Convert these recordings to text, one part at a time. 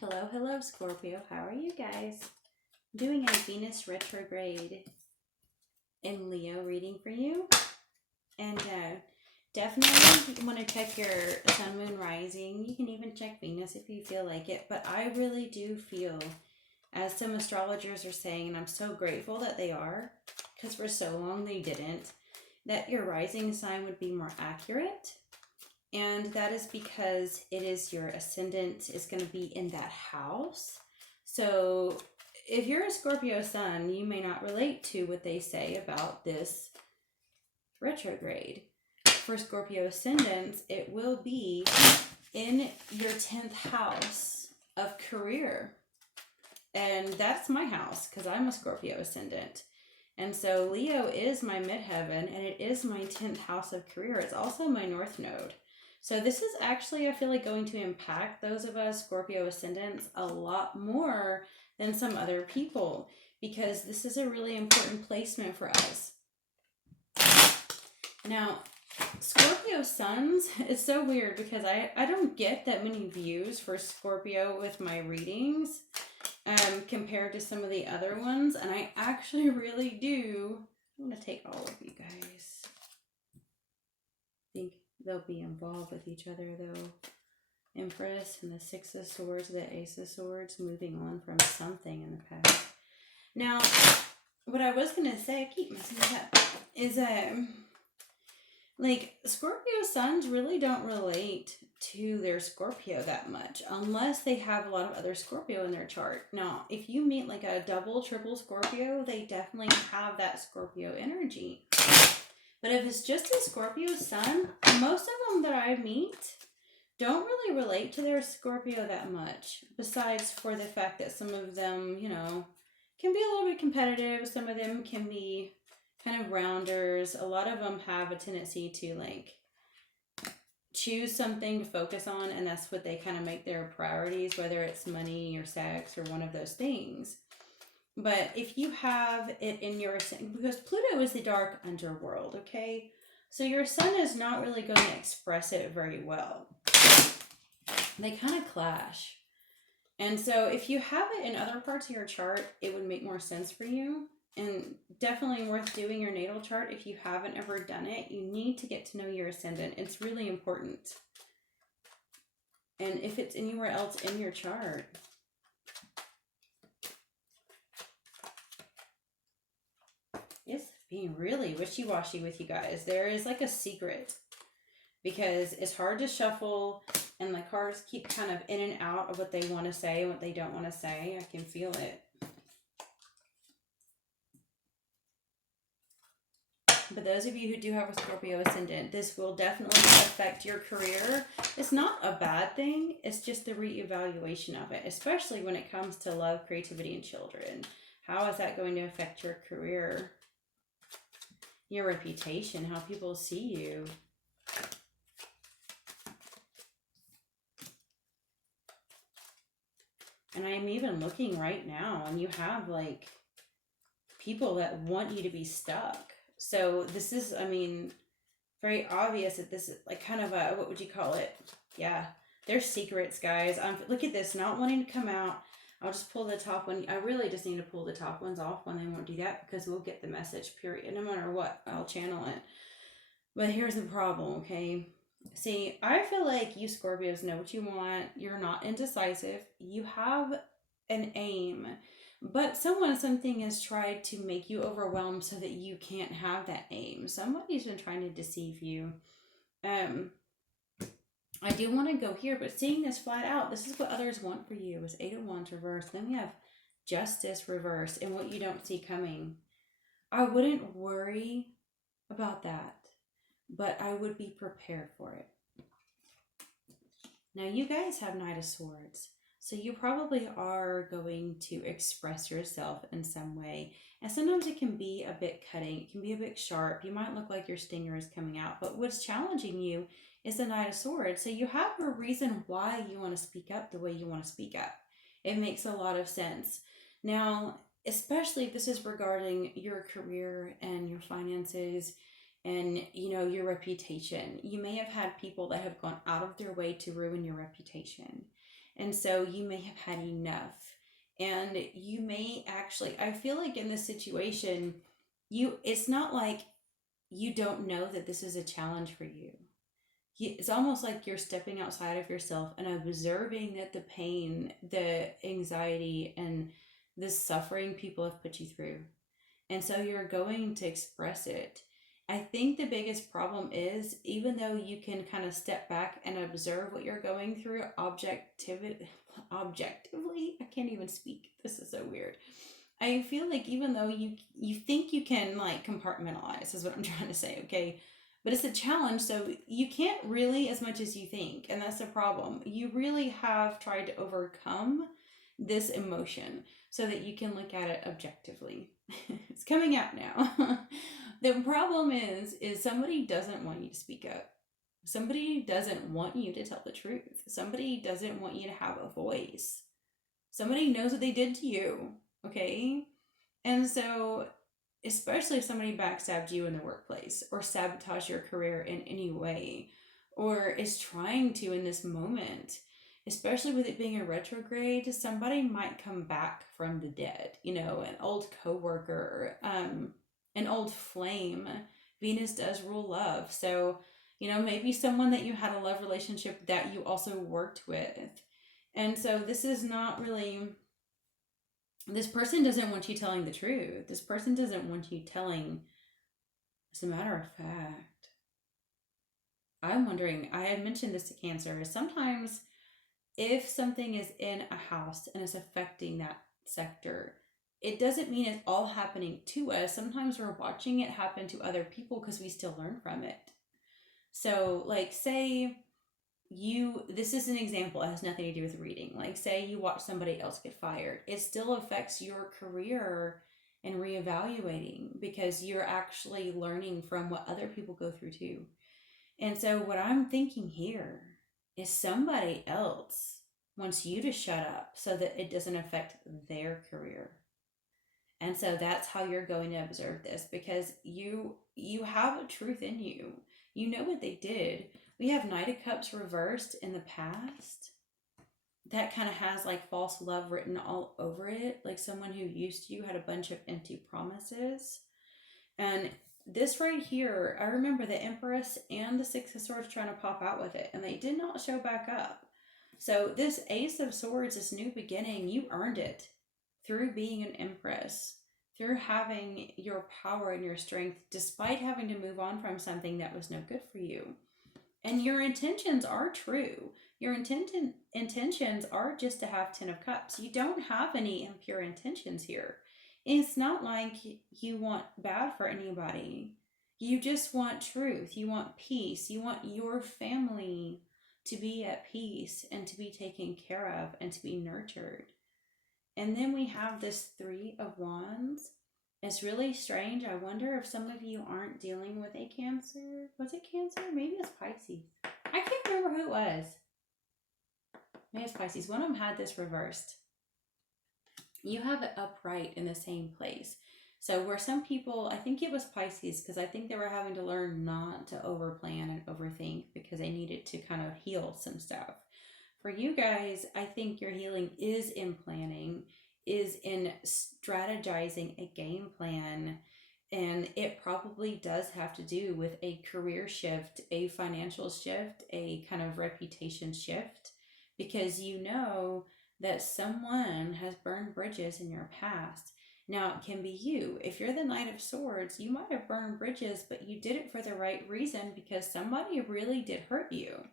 Hello, hello, Scorpio. How are you guys? I'm doing a Venus retrograde in Leo reading for you. And definitely you want to check your sun, moon, rising. You can even check Venus if you feel like it. But I really do feel, as some astrologers are saying, and I'm so grateful that they are, because for so long they didn't, that your rising sign would be more accurate. And that is because it is your ascendant is going to be in that house. So if you're a Scorpio sun, you may not relate to what they say about this retrograde. For Scorpio ascendants, it will be in your 10th house of career. And that's my house because I'm a Scorpio ascendant. And so Leo is my midheaven and it is my 10th house of career. It's also my north node. So this is actually, I feel like, going to impact those of us Scorpio ascendants a lot more than some other people, because this is a really important placement for us. Now, Scorpio suns, it's so weird because I don't get that many views for Scorpio with my readings compared to some of the other ones. And I actually really do. I'm going to take all of you guys. I think they'll be involved with each other though. Empress and the Six of Swords, the Ace of Swords, moving on from something in the past. Now, what I was going to say, I keep messing it up, is like Scorpio suns really don't relate to their Scorpio that much unless they have a lot of other Scorpio in their chart. Now, if you meet like a double, triple Scorpio, they definitely have that Scorpio energy. But if it's just a Scorpio sun, most of them that I meet don't really relate to their Scorpio that much, besides for the fact that some of them, you know, can be a little bit competitive. Some of them can be kind of rounders. A lot of them have a tendency to like choose something to focus on, and that's what they kind of make their priorities, whether it's money or sex or one of those things. But if you have it in your, because Pluto is the dark underworld, okay? So your sun is not really going to express it very well. They kind of clash. And so if you have it in other parts of your chart, it would make more sense for you. And definitely worth doing your natal chart. If you haven't ever done it, you need to get to know your ascendant. It's really important. And if it's anywhere else in your chart, it's being really wishy-washy with you guys. There is like a secret because it's hard to shuffle and the cards keep kind of in and out of what they want to say and what they don't want to say. I can feel it. But those of you who do have a Scorpio ascendant, this will definitely affect your career. It's not a bad thing. It's just the reevaluation of it, especially when it comes to love, creativity, and children. How is that going to affect your career? Your reputation, how people see you. And I'm even looking right now, and you have like people that want you to be stuck. So this is, I mean, very obvious that this is like kind of a, what would you call it? Yeah, they're secrets, guys. Look at this, not wanting to come out. I'll just pull the top one. I really just need to pull the top ones off when they won't do that, because we'll get the message, period. No matter what, I'll channel it. But here's the problem, okay? See, I feel like you Scorpios know what you want. You're not indecisive. You have an aim. But something has tried to make you overwhelmed so that you can't have that aim. Somebody's been trying to deceive you. I do want to go here, but seeing this flat out, this is what others want for you, is 8 of Wands reversed. Then we have Justice reversed and what you don't see coming. I wouldn't worry about that, but I would be prepared for it. Now you guys have Knight of Swords. So you probably are going to express yourself in some way. And sometimes it can be a bit cutting. It can be a bit sharp. You might look like your stinger is coming out. But what's challenging you is the Knight of Swords. So you have a reason why you want to speak up the way you want to speak up. It makes a lot of sense. Now, especially if this is regarding your career and your finances and, you know, your reputation. You may have had people that have gone out of their way to ruin your reputation. And so you may have had enough. And you may actually, I feel like in this situation, it's not like you don't know that this is a challenge for you. It's almost like you're stepping outside of yourself and observing that the pain, the anxiety, and the suffering people have put you through. And so you're going to express it. I think the biggest problem is, even though you can kind of step back and observe what you're going through objectively, I can't even speak. This is so weird. I feel like even though you think you can like compartmentalize is what I'm trying to say, okay? But it's a challenge, so you can't really as much as you think, and that's the problem. You really have tried to overcome this emotion so that you can look at it objectively. It's coming out now. The problem is somebody doesn't want you to speak up. Somebody doesn't want you to tell the truth. Somebody doesn't want you to have a voice. Somebody knows what they did to you, okay? And so, especially if somebody backstabbed you in the workplace or sabotaged your career in any way, or is trying to in this moment, especially with it being a retrograde, somebody might come back from the dead, an old coworker, an old flame. Venus does rule love. So, maybe someone that you had a love relationship that you also worked with. And so this is not really, this person doesn't want you telling the truth. This person doesn't want you telling, as a matter of fact, I'm wondering, I had mentioned this to Cancer, sometimes if something is in a house and is affecting that sector, it doesn't mean it's all happening to us. Sometimes we're watching it happen to other people because we still learn from it. So like say this is an example, it has nothing to do with reading. Like say you watch somebody else get fired. It still affects your career and reevaluating because you're actually learning from what other people go through too. And so what I'm thinking here is somebody else wants you to shut up so that it doesn't affect their career. And so that's how you're going to observe this, because you have a truth in you. You know what they did. We have Knight of Cups reversed in the past. That kind of has like false love written all over it. Like someone who used you had a bunch of empty promises. And this right here, I remember the Empress and the Six of Swords trying to pop out with it, and they did not show back up. So this Ace of Swords, this new beginning, you earned it through being an Empress, through having your power and your strength, despite having to move on from something that was no good for you. And your intentions are true. Your intentions are just to have 10 of Cups. You don't have any impure intentions here. It's not like you want bad for anybody. You just want truth. You want peace. You want your family to be at peace and to be taken care of and to be nurtured. And then we have this Three of Wands. It's really strange. I wonder if some of you aren't dealing with a Cancer. Was it Cancer? Maybe it's Pisces. I can't remember who it was. Maybe it's Pisces. One of them had this reversed. You have it upright in the same place. So where some people, I think it was Pisces, because I think they were having to learn not to overplan and overthink because they needed to kind of heal some stuff. For you guys, I think your healing is in planning, is in strategizing a game plan, and it probably does have to do with a career shift, a financial shift, a kind of reputation shift, because you know that someone has burned bridges in your past. Now, it can be you. If you're the Knight of Swords, you might have burned bridges, but you did it for the right reason because somebody really did hurt you.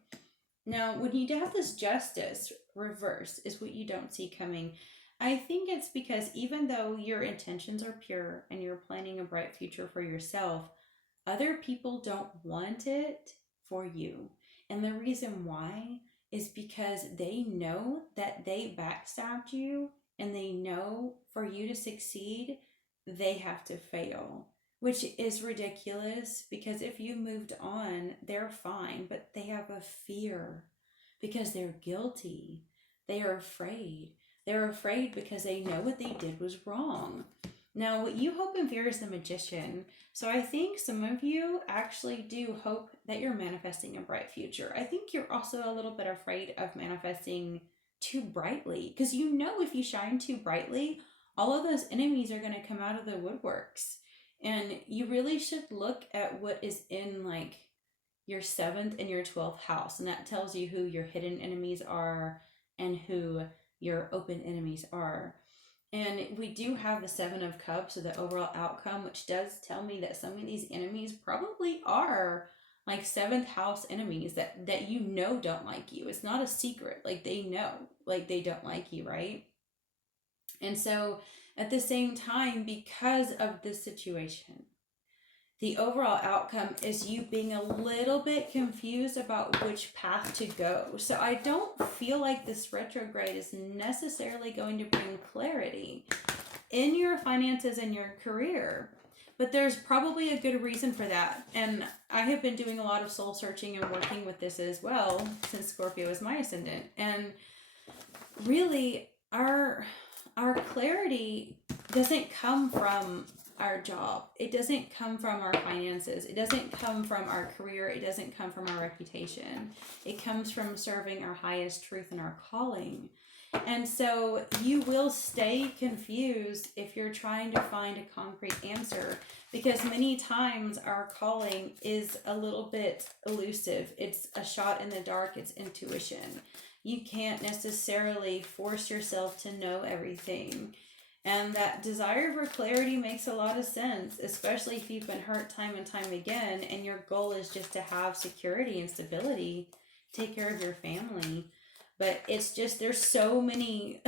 Now, when you have this Justice reverse is what you don't see coming. I think it's because even though your intentions are pure and you're planning a bright future for yourself, other people don't want it for you. And the reason why is because they know that they backstabbed you, and they know for you to succeed, they have to fail, which is ridiculous because if you moved on, they're fine, but they have a fear because they're guilty. They are afraid. They're afraid because they know what they did was wrong. Now, what you hope and fear is the Magician. So I think some of you actually do hope that you're manifesting a bright future. I think you're also a little bit afraid of manifesting too brightly, because you know if you shine too brightly, all of those enemies are going to come out of the woodworks. And you really should look at what is in like your 7th and your 12th house, and that tells you who your hidden enemies are and who your open enemies are. And we do have the 7 of Cups, so the overall outcome, which does tell me that some of these enemies probably are like 7th house enemies that you know don't like you. It's not a secret. Like they know, like they don't like you, right? And so at the same time, because of this situation, the overall outcome is you being a little bit confused about which path to go. So I don't feel like this retrograde is necessarily going to bring clarity in your finances and your career. But there's probably a good reason for that. And I have been doing a lot of soul searching and working with this as well, since Scorpio is my ascendant. And really, our clarity doesn't come from our job. It doesn't come from our finances. It doesn't come from our career. It doesn't come from our reputation. It comes from serving our highest truth and our calling. And so you will stay confused if you're trying to find a concrete answer, because many times our calling is a little bit elusive. It's a shot in the dark. It's intuition. You can't necessarily force yourself to know everything. And that desire for clarity makes a lot of sense, especially if you've been hurt time and time again, and your goal is just to have security and stability, take care of your family. But it's just, there's so many,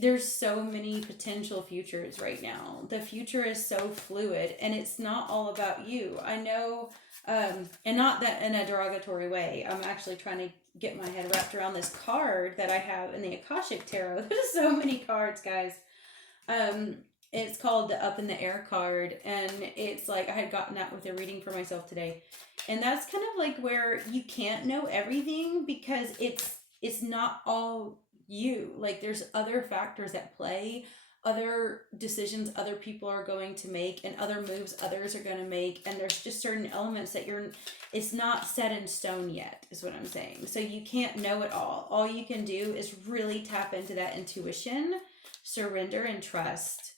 there's so many potential futures right now. The future is so fluid, and it's not all about you. I know, and not that in a derogatory way. I'm actually trying to get my head wrapped around this card that I have in the Akashic Tarot. There's so many cards, guys. It's called the Up in the Air card, and it's like I had gotten that with a reading for myself today. And that's kind of like where you can't know everything, because it's not all you. Like there's other factors at play, other decisions other people are going to make, and other moves others are going to make, and there's just certain elements that it's not set in stone yet, is what I'm saying. So you can't know it all. All you can do is really tap into that intuition, surrender, and trust.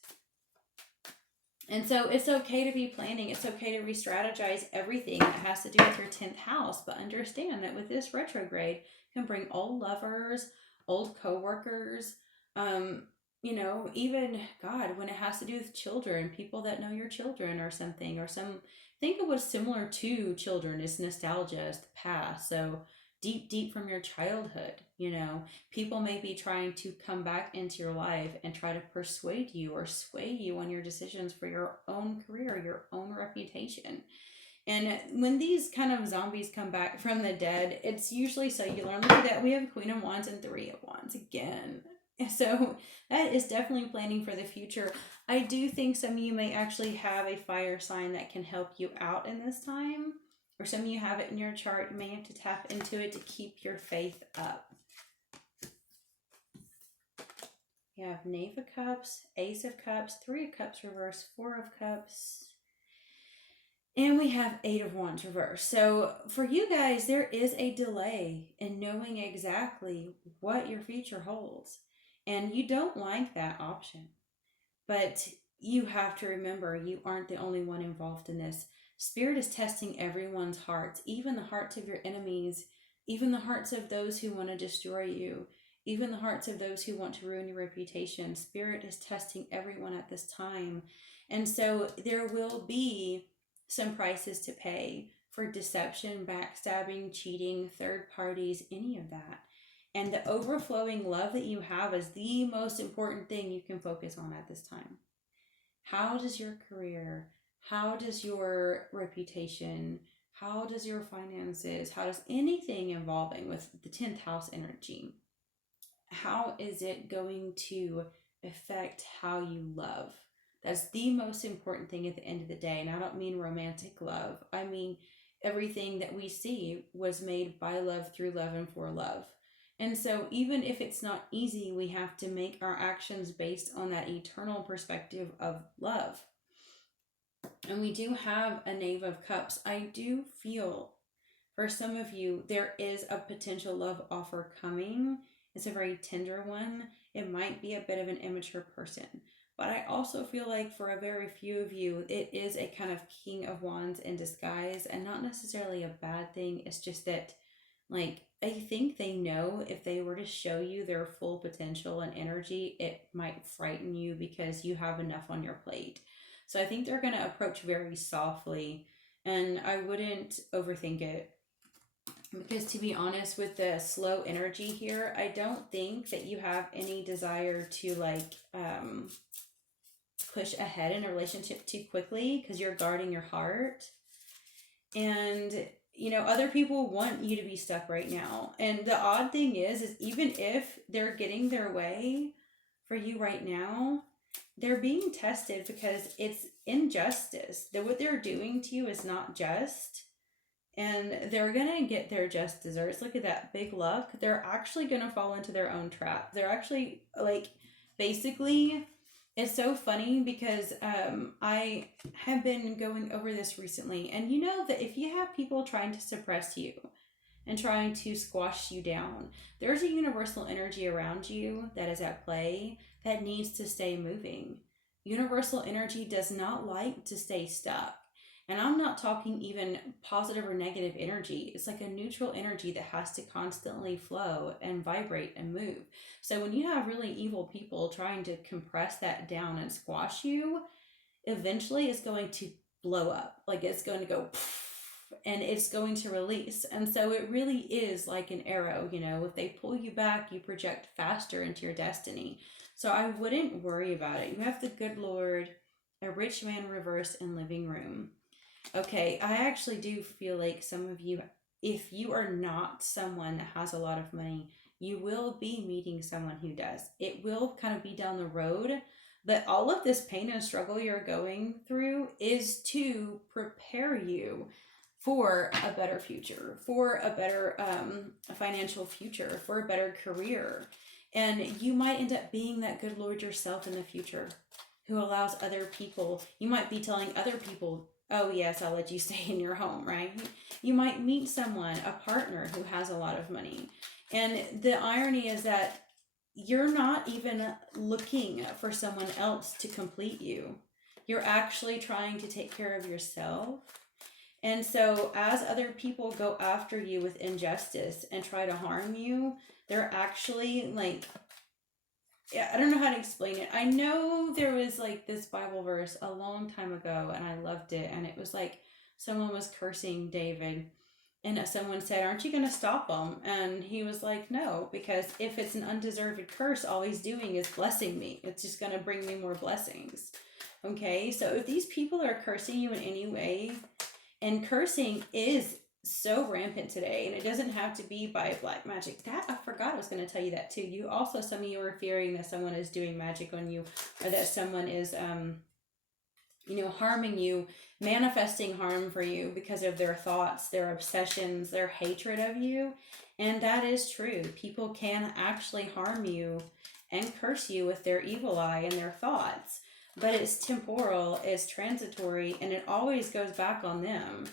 And so it's okay to be planning. It's okay to re-strategize everything that has to do with your 10th house. But understand that with this retrograde, can bring old lovers, old coworkers, even, God, when it has to do with children, people that know your children or something, or think of what's similar to children is nostalgia, is the past. So deep from your childhood, people may be trying to come back into your life and try to persuade you or sway you on your decisions for your own career, your own reputation. And when these kind of zombies come back from the dead, it's usually so you learn. Look at that. We have Queen of Wands and 3 of Wands again. So that is definitely planning for the future. I do think some of you may actually have a fire sign that can help you out in this time. Or some of you have it in your chart. You may have to tap into it to keep your faith up. You have Knave of Cups, Ace of Cups, 3 of Cups reverse, 4 of Cups. And we have 8 of Wands reverse. So for you guys, there is a delay in knowing exactly what your future holds. And you don't like that option. But you have to remember, you aren't the only one involved in this. Spirit is testing everyone's hearts, even the hearts of your enemies, even the hearts of those who want to destroy you, even the hearts of those who want to ruin your reputation. Spirit is testing everyone at this time. And so there will be some prices to pay for deception, backstabbing, cheating, third parties, any of that. And the overflowing love that you have is the most important thing you can focus on at this time. How does your career, how does your reputation, how does your finances, how does anything involving with the 10th house energy, how is it going to affect how you love? That's the most important thing at the end of the day. And I don't mean romantic love. I mean, everything that we see was made by love, through love, and for love. And so even if it's not easy, we have to make our actions based on that eternal perspective of love. And we do have a Knave of Cups. I do feel for some of you, there is a potential love offer coming. It's a very tender one. It might be a bit of an immature person. But I also feel like for a very few of you, it is a kind of King of Wands in disguise, and not necessarily a bad thing. It's just that, like, I think they know if they were to show you their full potential and energy, it might frighten you because you have enough on your plate. So I think they're going to approach very softly, and I wouldn't overthink it. Because to be honest, with the slow energy here, I don't think that you have any desire to, like, push ahead in a relationship too quickly, because you're guarding your heart. And other people want you to be stuck right now. And the odd thing is even if they're getting their way for you right now, they're being tested because it's injustice. That what they're doing to you is not just. And they're gonna get their just desserts. Look at that big luck. They're actually gonna fall into their own trap. They're actually, like, basically, it's so funny because I have been going over this recently, and you know that if you have people trying to suppress you and trying to squash you down, there's a universal energy around you that is at play that needs to stay moving. Universal energy does not like to stay stuck. And I'm not talking even positive or negative energy. It's like a neutral energy that has to constantly flow and vibrate and move. So when you have really evil people trying to compress that down and squash you, eventually it's going to blow up. Like, it's going to go and it's going to release. And so it really is like an arrow. If they pull you back, you project faster into your destiny. So I wouldn't worry about it. You have the good Lord, a rich man reversed, and living room. Okay, I actually do feel like some of you, if you are not someone that has a lot of money, you will be meeting someone who does. It will kind of be down the road, but all of this pain and struggle you're going through is to prepare you for a better future, for a better financial future, for a better career. And you might end up being that good Lord yourself in the future, who allows other people, you might be telling other people, oh yes, I'll let you stay in your home, right? You might meet someone, a partner who has a lot of money. And the irony is that you're not even looking for someone else to complete you. You're actually trying to take care of yourself. And so as other people go after you with injustice and try to harm you, they're actually, like, I don't know how to explain it. I know there was, like, this Bible verse a long time ago, and I loved it. And it was like someone was cursing David, and someone said, aren't you going to stop him? And he was like, no, because if it's an undeserved curse, all he's doing is blessing me. It's just going to bring me more blessings. Okay, so if these people are cursing you in any way, and cursing is so rampant today, and it doesn't have to be by black magic. That, I forgot I was going to tell you that too. You also, some of you are fearing that someone is doing magic on you, or that someone is harming you, manifesting harm for you because of their thoughts, their obsessions, their hatred of you. And that is true. People can actually harm you and curse you with their evil eye and their thoughts, but it's temporal, it's transitory, and it always goes back on them.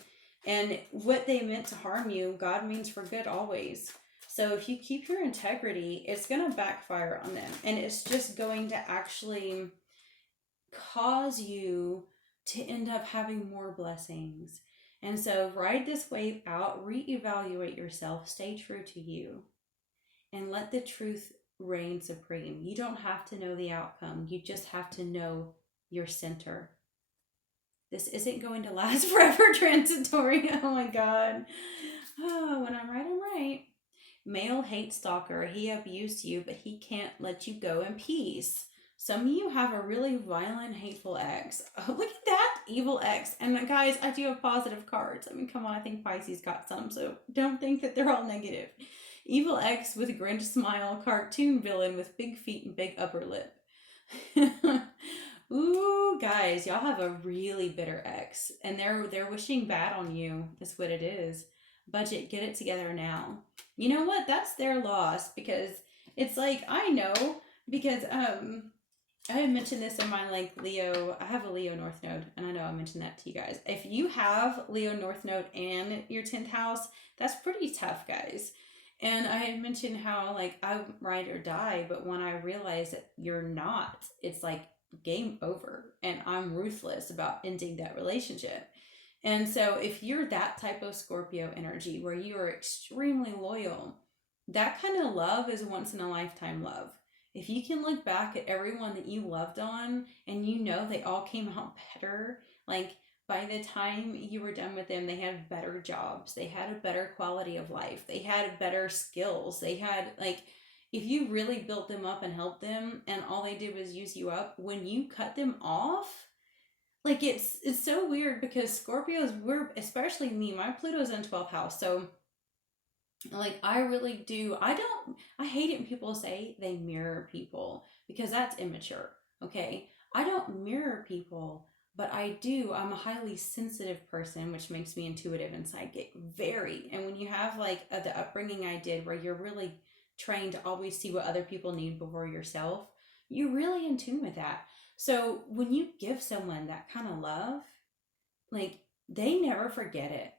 And what they meant to harm you, God means for good always. So if you keep your integrity, it's going to backfire on them. And it's just going to actually cause you to end up having more blessings. And so ride this wave out, reevaluate yourself, stay true to you, and let the truth reign supreme. You don't have to know the outcome. You just have to know your center. This isn't going to last forever, transitory. Oh my God. Oh, when I'm right, I'm right. Male hate stalker. He abused you, but he can't let you go in peace. Some of you have a really violent, hateful ex. Oh, look at that evil ex. And guys, I do have positive cards. I mean, come on, I think Pisces got some, so don't think that they're all negative. Evil ex with a Grinch smile, cartoon villain with big feet and big upper lip. Ooh, guys, y'all have a really bitter ex, and they're wishing bad on you. That's what it is. Budget, get it together now. You know what? That's their loss, because it's like, I know, because I had mentioned this in my, like, Leo. I have a Leo North Node, and I know I mentioned that to you guys. If you have Leo North Node and your 10th house, that's pretty tough, guys. And I had mentioned how, like, I'm ride or die, but when I realize that you're not, it's like game over. And I'm ruthless about ending that relationship. And so, if you're that type of Scorpio energy where you are extremely loyal, that kind of love is once in a lifetime love. If you can look back at everyone that you loved on and you know they all came out better, like by the time you were done with them, they had better jobs, they had a better quality of life, they had better skills, they had, like, if you really built them up and helped them and all they did was use you up, when you cut them off, like, it's so weird because Scorpios, we're, especially me, my Pluto's in 12th house. So like, I really do, I hate it when people say they mirror people because that's immature. Okay, I don't mirror people, but I do, I'm a highly sensitive person, which makes me intuitive and psychic, very. And when you have like the upbringing I did where you're really trained to always see what other people need before yourself, you're really in tune with that. So when you give someone that kind of love, like, they never forget it.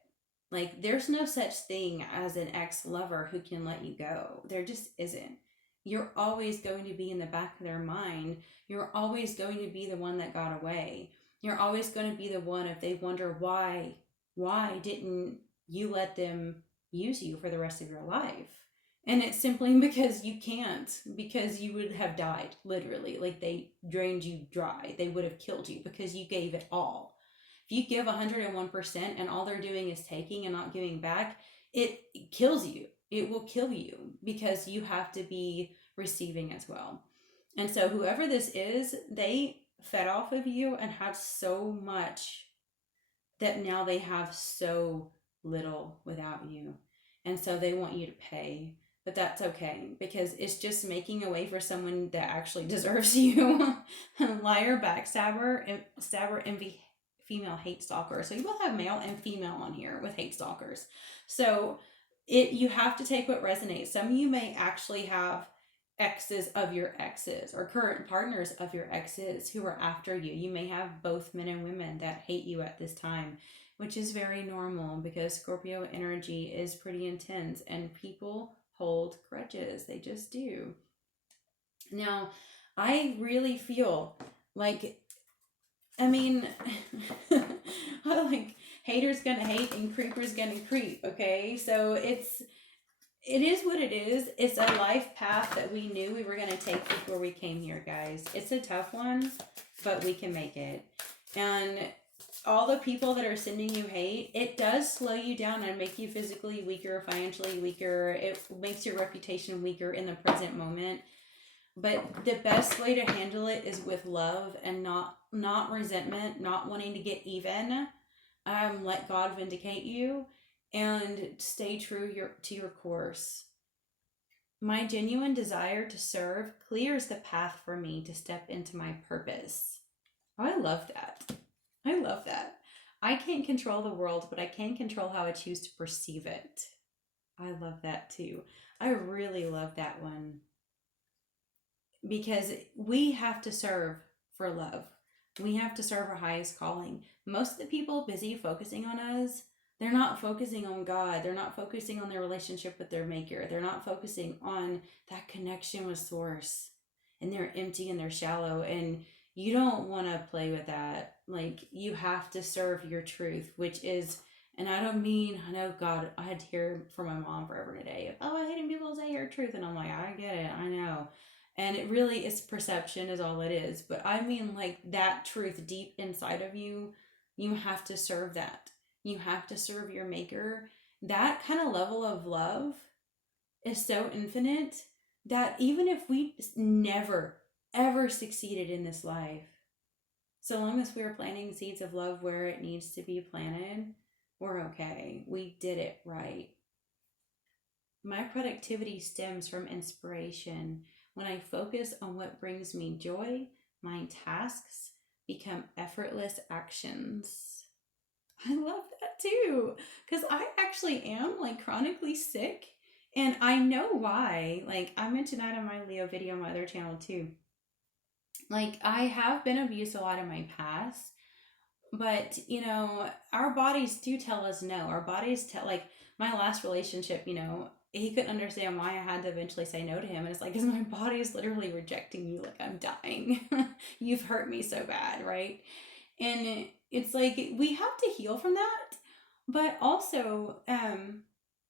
Like, there's no such thing as an ex lover who can let you go. There just isn't. You're always going to be in the back of their mind. You're always going to be the one that got away. You're always going to be the one if they wonder why didn't you let them use you for the rest of your life? And it's simply because you can't, because you would have died, literally. Like, they drained you dry. They would have killed you because you gave it all. If you give 101% and all they're doing is taking and not giving back, it kills you. It will kill you because you have to be receiving as well. And so, whoever this is, they fed off of you and had so much that now they have so little without you. And so, they want you to pay. But that's okay because it's just making a way for someone that actually deserves you. Liar, backstabber, stabber, envy, female hate stalker. So you both have male and female on here with hate stalkers. So you have to take what resonates. Some of you may actually have exes of your exes or current partners of your exes who are after you. You may have both men and women that hate you at this time, which is very normal because Scorpio energy is pretty intense and people hold grudges. They just do. Now, I really feel like, I mean, like, haters gonna hate and creepers gonna creep, okay? So it is what it is. It's a life path that we knew we were gonna take before we came here, guys. It's a tough one, but we can make it. And all the people that are sending you hate, it does slow you down and make you physically weaker, financially weaker. It makes your reputation weaker in the present moment. But the best way to handle it is with love and not resentment, not wanting to get even. Let God vindicate you and stay true to your course. My genuine desire to serve clears the path for me to step into my purpose. Oh, I love that. I love that. I can't control the world, but I can control how I choose to perceive it. I love that too. I really love that one. Because we have to serve for love. We have to serve our highest calling. Most of the people busy focusing on us, they're not focusing on God. They're not focusing on their relationship with their maker. They're not focusing on that connection with source. And they're empty and they're shallow. And you don't want to play with that. Like, you have to serve your truth, which is, and I don't mean, I know, God, I had to hear from my mom forever today. Oh, I hate when people say your truth. And I'm like, I get it. I know. And it really is perception is all it is. But I mean, like, that truth deep inside of you, you have to serve that. You have to serve your maker. That kind of level of love is so infinite that even if we never, ever succeeded in this life, so long as we're planting seeds of love where it needs to be planted, we're okay. We did it right. My productivity stems from inspiration. When I focus on what brings me joy, my tasks become effortless actions. I love that too, because I actually am, like, chronically sick, and I know why. Like, I mentioned that in my Leo video on my other channel too. Like, I have been abused a lot in my past, but, you know, our bodies do tell us no. Our bodies tell, like, my last relationship, you know, he couldn't understand why I had to eventually say no to him. And it's like, because my body is literally rejecting you, like I'm dying. You've hurt me so bad, right? And it's like we have to heal from that. But also,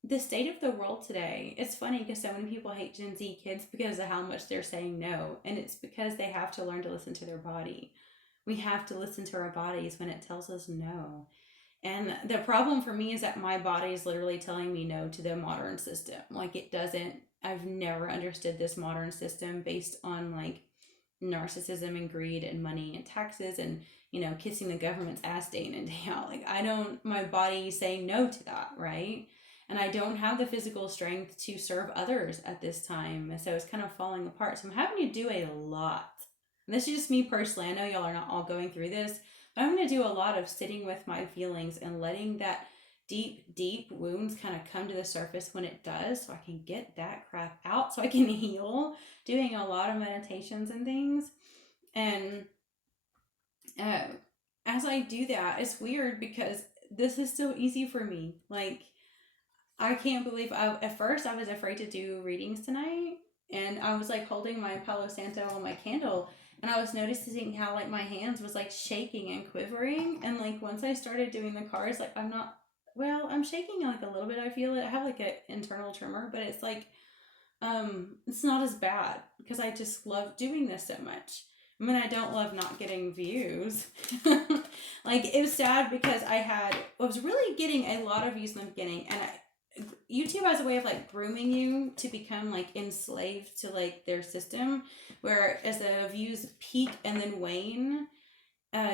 the state of the world today, it's funny because so many people hate Gen Z kids because of how much they're saying no. And it's because they have to learn to listen to their body. We have to listen to our bodies when it tells us no. And the problem for me is that my body is literally telling me no to the modern system. Like it doesn't, I've never understood this modern system based on like narcissism and greed and money and taxes and, you know, kissing the government's ass day in and day out. Like I don't, my body saying no to that, right? And I don't have the physical strength to serve others at this time. So it's kind of falling apart. So I'm having to do a lot. And this is just me personally. I know y'all are not all going through this, but I'm going to do a lot of sitting with my feelings and letting that deep, deep wounds kind of come to the surface when it does, so I can get that crap out, so I can heal, doing a lot of meditations and things. And as I do that, it's weird because this is so easy for me. Like, I can't believe at first I was afraid to do readings tonight, and I was like holding my Palo Santo on my candle, and I was noticing how like my hands was like shaking and quivering, and like once I started doing the cards, like I'm shaking like a little bit. I feel it. I have like an internal tremor, but it's like it's not as bad because I just love doing this so much. I mean, I don't love not getting views. Like it was sad because I was really getting a lot of views in the beginning, and YouTube has a way of like grooming you to become like enslaved to like their system, where as the views peak and then wane,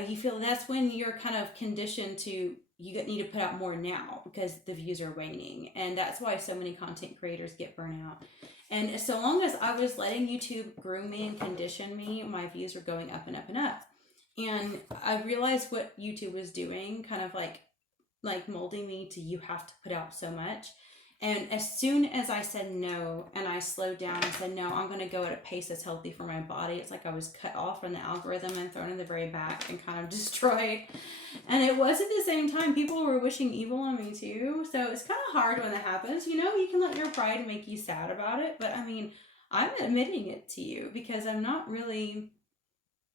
you feel that's when you're kind of conditioned to need to put out more now because the views are waning, and that's why so many content creators get burnout. And so long as I was letting YouTube groom me and condition me, my views were going up and up and up. And I realized what YouTube was doing, kind of like molding me to, you have to put out so much. And as soon as I said no and I slowed down and said, no, I'm going to go at a pace that's healthy for my body, it's like I was cut off from the algorithm and thrown in the very back and kind of destroyed. And it was at the same time, people were wishing evil on me too. So it's kind of hard when that happens. You know, you can let your pride make you sad about it. But I mean, I'm admitting it to you because I'm not really,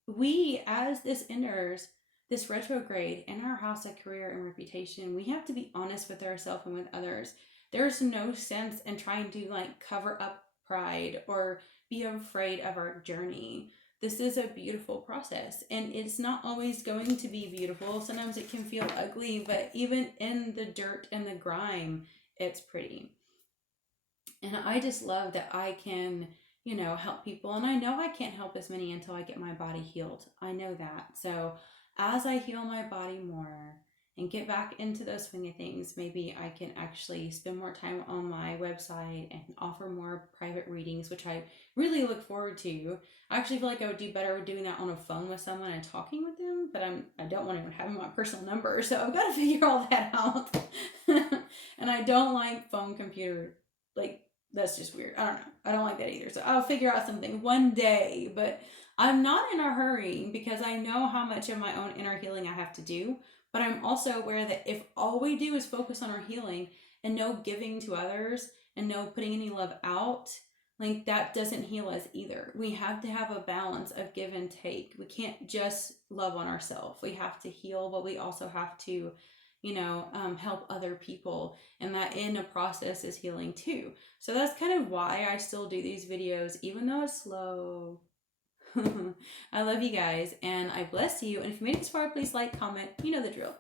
we as this enters this retrograde in our house of career and reputation, we have to be honest with ourselves and with others. There's no sense in trying to like cover up pride or be afraid of our journey. This is a beautiful process, and it's not always going to be beautiful. Sometimes it can feel ugly, but even in the dirt and the grime, it's pretty. And I just love that I can, you know, help people. And I know I can't help as many until I get my body healed. I know that. So as I heal my body more and get back into those swing of things, maybe I can actually spend more time on my website and offer more private readings, which I really look forward to. I actually feel like I would do better doing that on a phone with someone and talking with them, but I don't want to have my personal number, so I've got to figure all that out. And I don't like phone computer, like that's just weird. I don't know. I don't like that either. So I'll figure out something one day, but I'm not in a hurry because I know how much of my own inner healing I have to do. But I'm also aware that if all we do is focus on our healing and no giving to others and no putting any love out, like that doesn't heal us either. We have to have a balance of give and take. We can't just love on ourselves. We have to heal, but we also have to, you know, help other people. And that in a process is healing too. So that's kind of why I still do these videos, even though it's slow. I love you guys and I bless you. And if you made it this far, please like, comment. You know the drill.